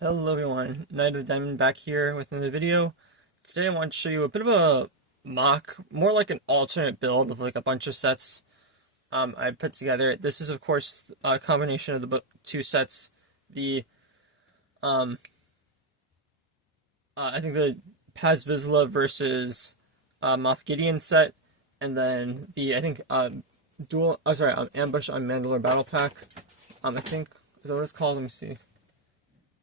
Hello everyone, Knight of the Diamond back here with another video. Today I want to show you a bit of a mock, more like an alternate build of like a bunch of sets I put together. This is of course a combination of the two sets. The um I think the Paz Viszla versus Moff Gideon set, and then the Ambush on Mandalore battle pack. I think is that what it's called? Let me see.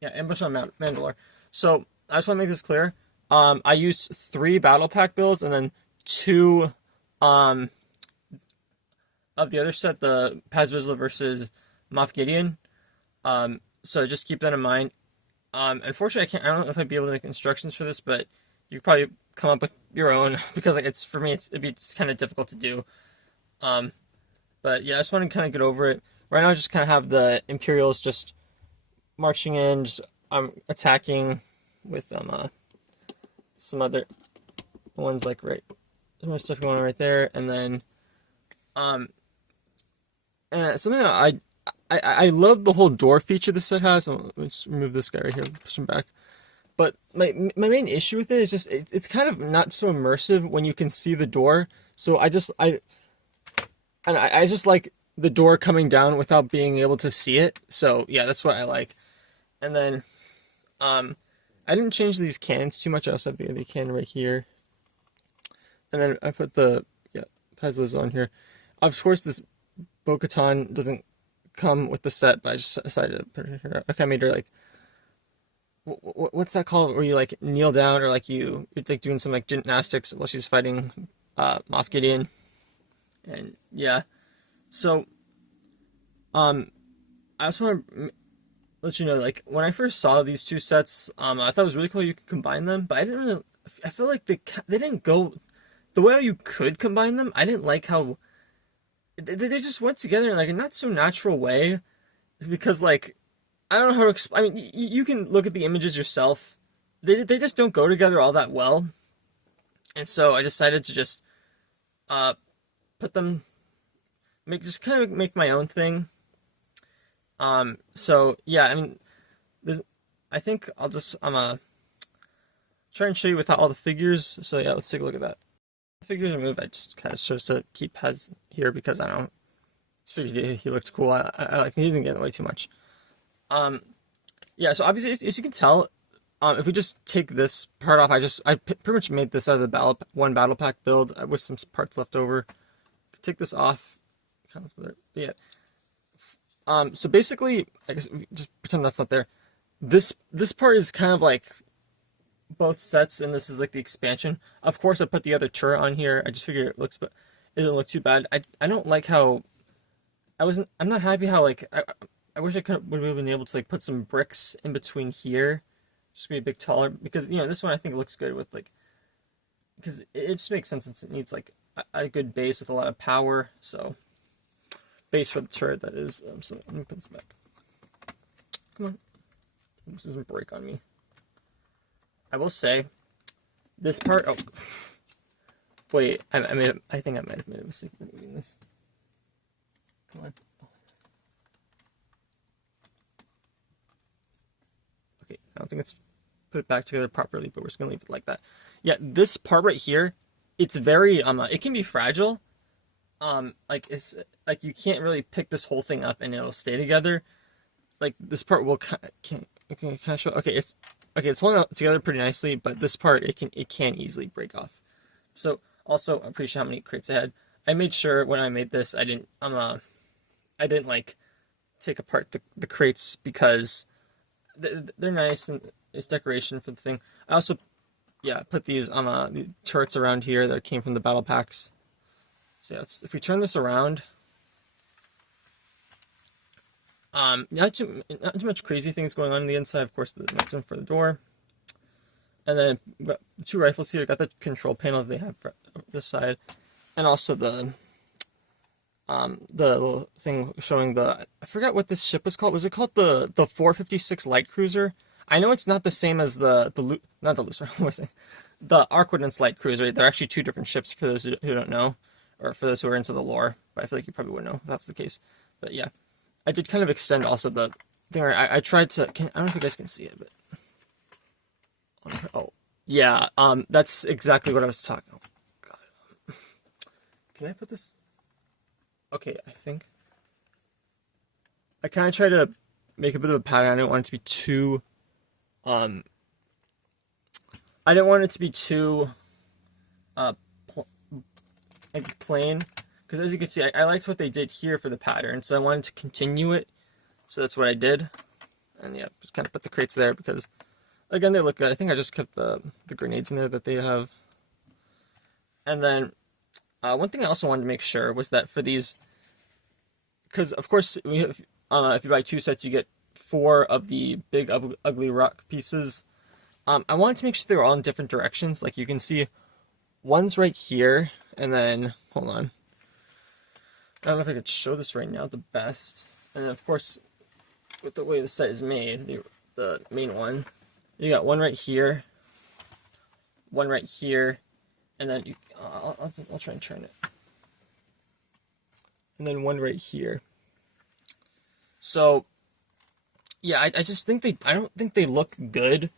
Yeah, Ambush on Mandalore. So I just want to make this clear. I use 3 battle pack builds and then 2 um of the other set, the Paz Viszla versus Moff Gideon. So just keep that in mind. Unfortunately, I don't know if I'd be able to make instructions for this, but you could probably come up with your own because like it's for me, it'd be kind of difficult to do. Um, but yeah, I just want to kind of get over it. Right now, I just kind of have the Imperials just marching in, just attacking with some other ones like right, some other stuff going on right there, and then um something I love the whole door feature this set has. Let's remove this guy right here, push him back. But my main issue with it is just it's kind of not so immersive when you can see the door. So I just like the door coming down without being able to see it. So yeah, that's what I like. And then I didn't change these cannons too much. I also have the other cannon right here. And then I put the Pezlos on here. Of course, this Bo-Katan doesn't come with the set, but I just decided to put it here. Okay, I made her like, what's that called? Where you like kneel down or like you're like doing some like gymnastics while she's fighting Moff Gideon. And yeah, so I just want to let you know, like when I first saw these two sets, I thought it was really cool you could combine them, but I didn't really. I feel like they didn't go the way you could combine them. I didn't like how they just went together in like a not so natural way. It's because like I don't know how to explain. I mean, you can look at the images yourself. They just don't go together all that well, and so I decided to just uh put them just kind of make my own thing. So yeah, I mean, I think I'm try and show you without all the figures. So yeah, let's take a look at that. The figures removed. I just kind of chose to keep Pez here because I don't. Figured he looked cool. I like he doesn't get in the way too much. Yeah. So obviously, as you can tell, if we just take this part off, I pretty much made this out of the one battle pack build with some parts left over. Take this off, kind of there. Yeah. So basically, I guess just pretend that's not there. This part is kind of like both sets, and this is like the expansion. Of course, I put the other turret on here. I just figured it looks, but it doesn't look too bad. I don't like how I'm not happy how like I wish I would have been able to like put some bricks in between here, just be a bit taller because this one I think looks good with like because it just makes sense since it needs like a good base with a lot of power. So base for the turret that is. So let me put this back. Come on, this doesn't break on me. I will say this part. Oh, wait. I think I might have made a mistake removing this. Come on. Okay, I don't think it's put it back together properly, but we're just gonna leave it like that. Yeah, this part right here, it's very it can be fragile. Like it's like you can't really pick this whole thing up and it'll stay together. Like this part will kind of show. Okay, it's holding it together pretty nicely, but this part it can easily break off. So also, I'm pretty sure how many crates I had. I made sure when I made this, I didn't like take apart the crates because they're nice and it's decoration for the thing. I also put these the turrets around here that came from the battle packs. So yeah, if we turn this around, not too much crazy things going on the inside. Of course, the mechanism for the door, and then we've got 2 rifles here. Got the control panel that they have for this side, and also the little thing showing I forgot what this ship was called. Was it called the 456 light cruiser? I know it's not the same as not the Lucer. What was I saying? The Arquitance light cruiser. They're actually 2 different ships for those who don't know, or for those who are into the lore. But I feel like you probably wouldn't know if that's the case. But yeah, I did kind of extend also the thing where I tried to, I don't know if you guys can see it, but, oh, yeah, that's exactly what I was talking about. Oh, God. Can I put this? Okay, I think. I kind of try to make a bit of a pattern. I didn't want it to be too, I didn't want it to be too, like plain, because as you can see, I liked what they did here for the pattern, so I wanted to continue it, so that's what I did, and yeah, just kind of put the crates there, because, again, they look good. I think I just kept the grenades in there that they have, and then, one thing I also wanted to make sure was that for these, because, of course, if you buy 2 sets, you get 4 of the big ugly rock pieces. I wanted to make sure they were all in different directions, like you can see, one's right here, and then, hold on. I don't know if I could show this right now the best. And of course, with the way the set is made, the main one, you got one right here, one right here, and then I'll try and turn it. And then one right here. So, yeah, I just think I don't think they look good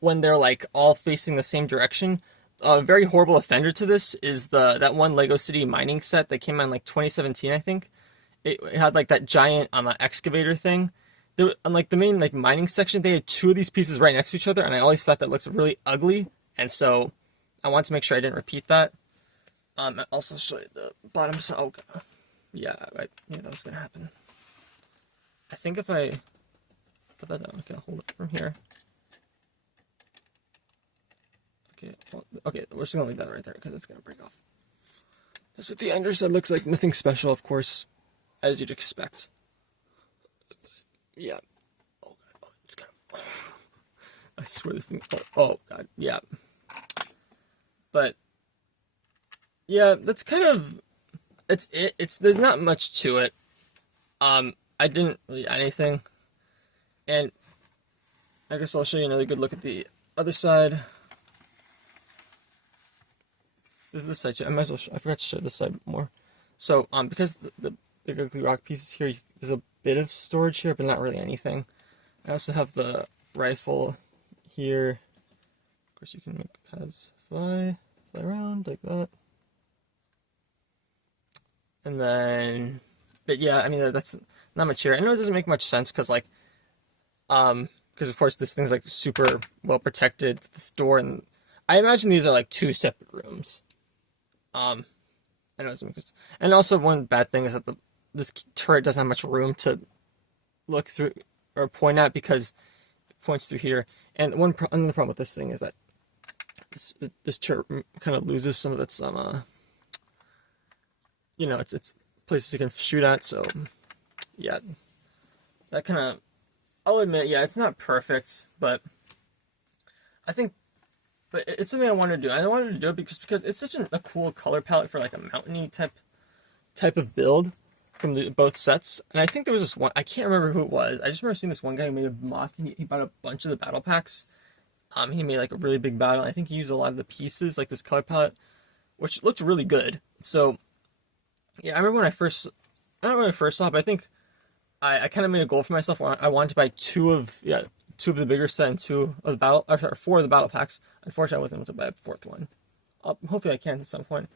when they're like all facing the same direction. A very horrible offender to this is that one Lego City mining set that came out in like 2017, I think. It had like that giant excavator thing. On like the main like mining section, they had 2 of these pieces right next to each other, and I always thought that looked really ugly, and so I wanted to make sure I didn't repeat that. I also show you the bottom side. Oh, God. Yeah, right. Yeah, that was gonna happen. I think if I put that down, okay, I'll hold it from here. Okay, well, okay, we're just gonna leave that right there because it's gonna break off. That's what the underside looks like. Nothing special, of course, as you'd expect. But, yeah. Oh, God. Oh, it's kind of. I swear this thing. Oh, God. Yeah. But yeah, that's kind of. It's there's not much to it. I didn't really add anything, and I guess I'll show you another good look at the other side. This is the side. I might as well. I forgot to show this side more. So, because the ugly rock pieces here, there's a bit of storage here, but not really anything. I also have the rifle here. Of course, you can make Paz fly around like that. And then, but yeah, I mean that's not much here. I know it doesn't make much sense because like, because of course this thing's like super well protected. This door, and I imagine these are like 2 separate rooms. I know it's because, and also one bad thing is that this turret doesn't have much room to look through or point at because it points through here. And another problem with this thing is that this turret kind of loses some of its you know, it's places you can shoot at. So yeah, that kind of, I'll admit, yeah, it's not perfect, but I think. But it's something I wanted to do. I wanted to do it because it's such a cool color palette for like a mountainy type of build from both sets. And I think there was this one, I can't remember who it was. I just remember seeing this one guy who made a Moff. He bought a bunch of the battle packs. He made like a really big battle. I think he used a lot of the pieces, like this color palette, which looked really good. So yeah, I remember when I first saw it, but I think I kind of made a goal for myself. I wanted to buy 2 of the bigger set and 2 of the battle, or sorry, 4 of the battle packs. Unfortunately, I wasn't able to buy a 4th one. Hopefully I can at some point.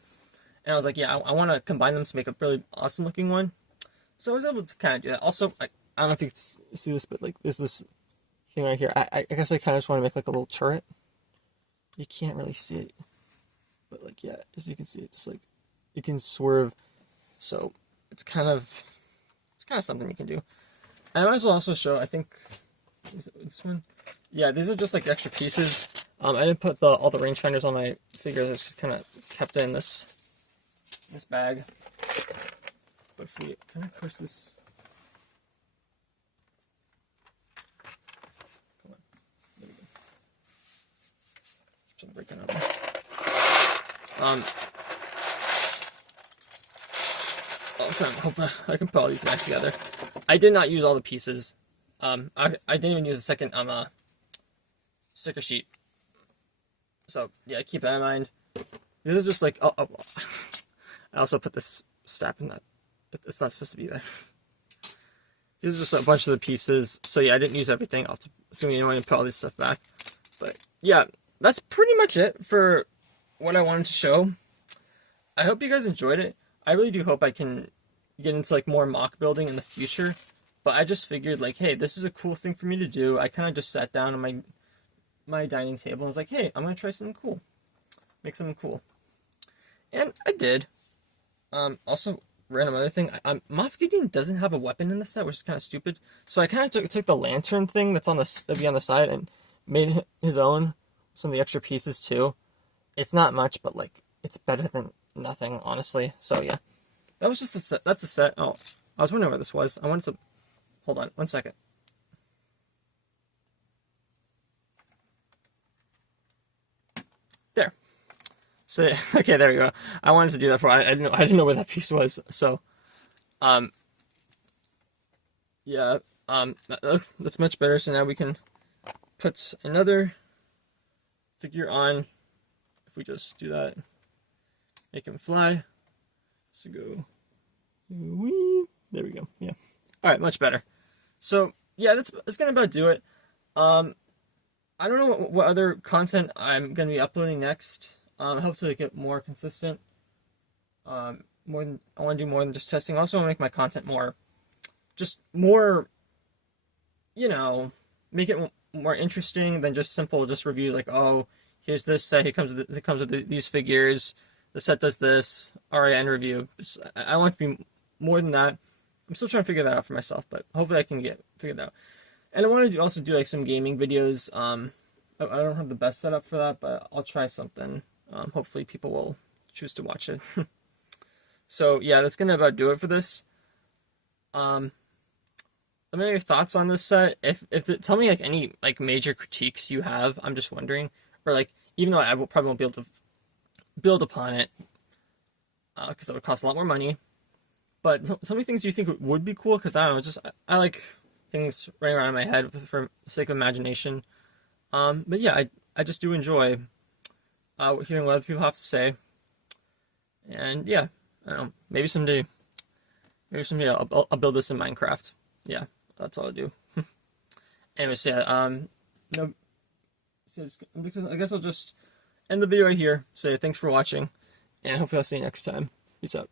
And I was like, yeah, I want to combine them to make a really awesome looking one. So I was able to kind of do that. Also, I don't know if you can see this, but like there's this thing right here. I guess I kind of just want to make like a little turret. You can't really see it, but like yeah, as you can see, it's like you can swerve. So it's kind of something you can do. And I might as well also show. I think is it this one? Yeah, these are just like extra pieces. I didn't put all the rangefinders on my figures. I just kind of kept it in this bag. But if we can I push this? Come on, there we go. Just breaking out. Hopefully I can put all these back together. I did not use all the pieces. I didn't even use a second sticker sheet. So yeah, keep that in mind. These are just like I also put this strap in that. It's not supposed to be there. these are just a bunch of the pieces. So yeah, I didn't use everything. It's gonna be annoying to put all this stuff back. But yeah, that's pretty much it for what I wanted to show. I hope you guys enjoyed it. I really do hope I can get into like more mock building in the future. But I just figured like, hey, this is a cool thing for me to do. I kind of just sat down on my dining table and was like, hey, I'm gonna try something cool. Make something cool. And I did. Also, random other thing. Moff Gideon doesn't have a weapon in the set, which is kind of stupid. So I kind of took the lantern thing that'd be on the side and made his own. Some of the extra pieces too. It's not much, but like it's better than nothing, honestly. So yeah, that was just a set. That's a set. Oh, I was wondering what this was. I wanted to. Hold on, 1 second. There. So okay, there we go. I wanted to do that for I didn't know where that piece was. So, yeah, that's much better. So now we can put another figure on. If we just do that, make him fly. So go, wee. There we go. Yeah. All right, much better. So yeah, that's gonna about do it. I don't know what other content I'm gonna be uploading next. I hope to get more consistent. I want to do more than just testing. I also want to make my content more, make it more interesting than just simple review. Like, oh, here's this set. It comes with these figures. The set does this. All right, end review. I want it to be more than that. I'm still trying to figure that out for myself, but hopefully I can figure that out. And I want to also do like some gaming videos. I don't have the best setup for that, but I'll try something. Hopefully people will choose to watch it. So yeah, that's gonna about do it for this. Let me know your thoughts on this set. Tell me like any like major critiques you have. I'm just wondering, or like even though I probably won't be able to build upon it, because it would cost a lot more money. But tell me things you think would be cool, because I don't know, I like things running around in my head for the sake of imagination. But yeah, I just do enjoy hearing what other people have to say. And yeah, I don't know, maybe someday I'll build this in Minecraft. Yeah, that's all I do. Anyways, yeah, no, so I guess I'll just end the video right here. Say thanks for watching, and hopefully I'll see you next time. Peace out.